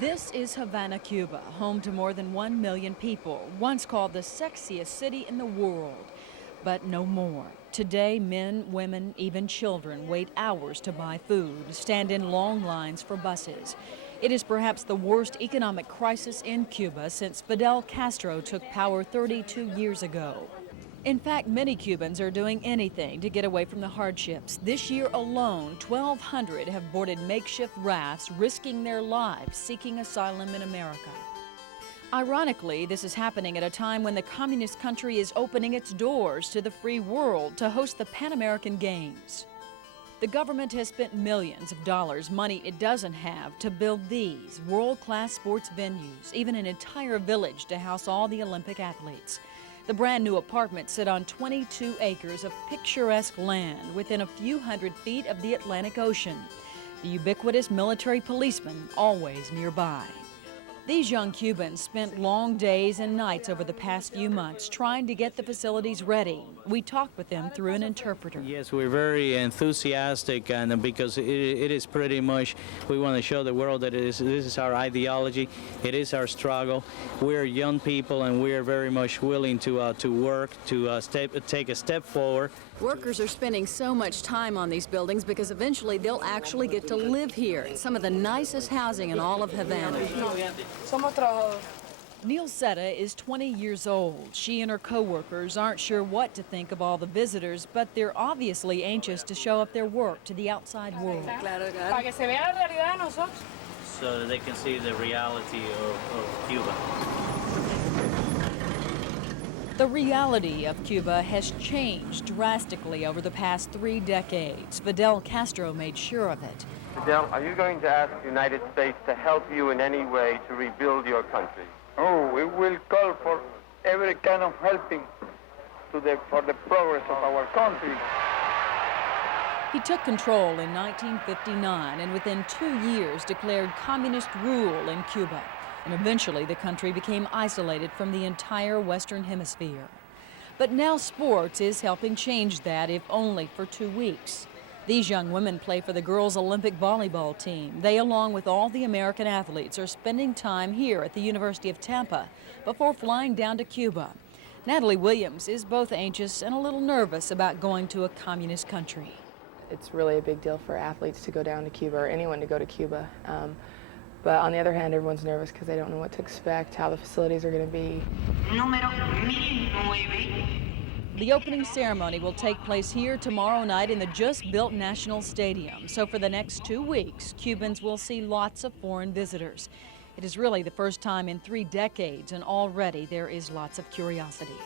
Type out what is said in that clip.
This is Havana, Cuba, home to more than 1 million people, once called the sexiest city in the world. But no more. Today, men, women, even children wait hours to buy food, stand in long lines for buses. It is perhaps the worst economic crisis in Cuba since Fidel Castro took power 32 years ago. In fact, many Cubans are doing anything to get away from the hardships. This year alone, 1,200 have boarded makeshift rafts, risking their lives seeking asylum in America. Ironically, this is happening at a time when the communist country is opening its doors to the free world to host the Pan American Games. The government has spent millions of dollars, money it doesn't have, to build these world-class sports venues, even an entire village to house all the Olympic athletes. The brand new apartments sit on 22 acres of picturesque land within a few hundred feet of the Atlantic Ocean. The ubiquitous military policemen always nearby. These young Cubans spent long days and nights over the past few months trying to get the facilities ready. We talked with them through an interpreter. Yes, we're very enthusiastic, and because it is pretty much, we want to show the world that this is our ideology, it is our struggle. We're young people, and we're very much willing to work, to take a step forward. Workers are spending so much time on these buildings because eventually they'll actually get to live here. It's some of the nicest housing in all of Havana. Neil Seta is 20 years old. She and her co-workers aren't sure what to think of all the visitors, but they're obviously anxious to show up their work to the outside world. So that they can see the reality of Cuba. The reality of Cuba has changed drastically over the past 3 decades. Fidel Castro made sure of it. Fidel, are you going to ask the United States to help you in any way to rebuild your country? Oh, we will call for every kind of helping for the progress of our country. He took control in 1959 and within 2 years declared communist rule in Cuba. And eventually the country became isolated from the entire Western Hemisphere. But now sports is helping change that, if only for 2 weeks. These young women play for the girls' Olympic volleyball team. They, along with all the American athletes, are spending time here at the University of Tampa before flying down to Cuba. Natalie Williams is both anxious and a little nervous about going to a communist country. It's really a big deal for athletes to go down to Cuba, or anyone to go to Cuba. But on the other hand, everyone's nervous because they don't know what to expect, how the facilities are going to be. The opening ceremony will take place here tomorrow night in the just-built National Stadium. So for the next 2 weeks, Cubans will see lots of foreign visitors. It is really the first time in 3 decades, and already there is lots of curiosity.